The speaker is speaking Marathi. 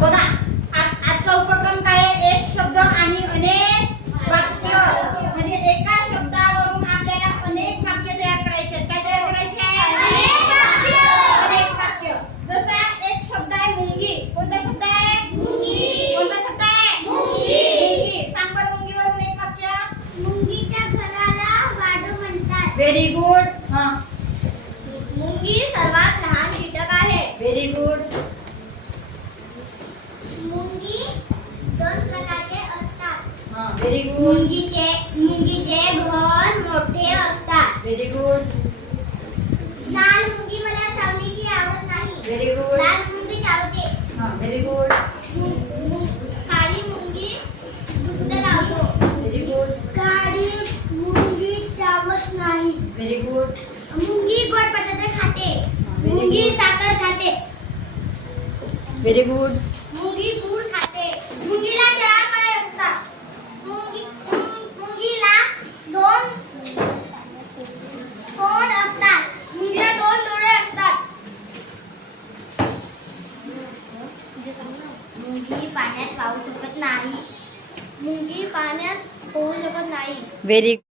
बघा आजचा उपक्रम काय आहे? एक शब्द आणि अनेक वाक्य, म्हणजे एका शब्दावरून आपल्याला अनेक वाक्य तयार करायचे आहेत. काय तयार करायचे आहे? अनेक वाक्य. अनेक वाक्य. जसा एक शब्द आहे मुंगी. कोणता शब्द आहे? मुंगी. कोणता शब्द आहे? मुंगी. मुंगी. सांग बरं मुंगीवरून एक वाक्य. मुंगीच्या घराला वाडू म्हणतात. Very good. हां, मुंगी सर्वात लहान कीटक आहे. Very good. मुंगी दोन प्रकारचे असतात. हां, व्हेरी गुड. मुंगीचे घर मोठे असतात. Very good. लाल मुंगी मला चावण्याची आवड नाही. Very good. लाल मुंगी चावते. हां, व्हेरी गुड. काळी मुंगी दूध लावतो. Very good. काळी मुंगी चावत नाही. Very good. मुंगी गोड बटाटे खाते. very मुंगी good. साखर खाते. Very good. मुंगी गुळ खाते. मुंगीला 4 पाय असतात. मुंगीला 2 तोंड असतात. मुंगीला 2 डोळे असतात. मुंगी पाण्यात वाहू शकत नाही. मुंगी पाण्यात पोहू शकत नाही. व्हेरी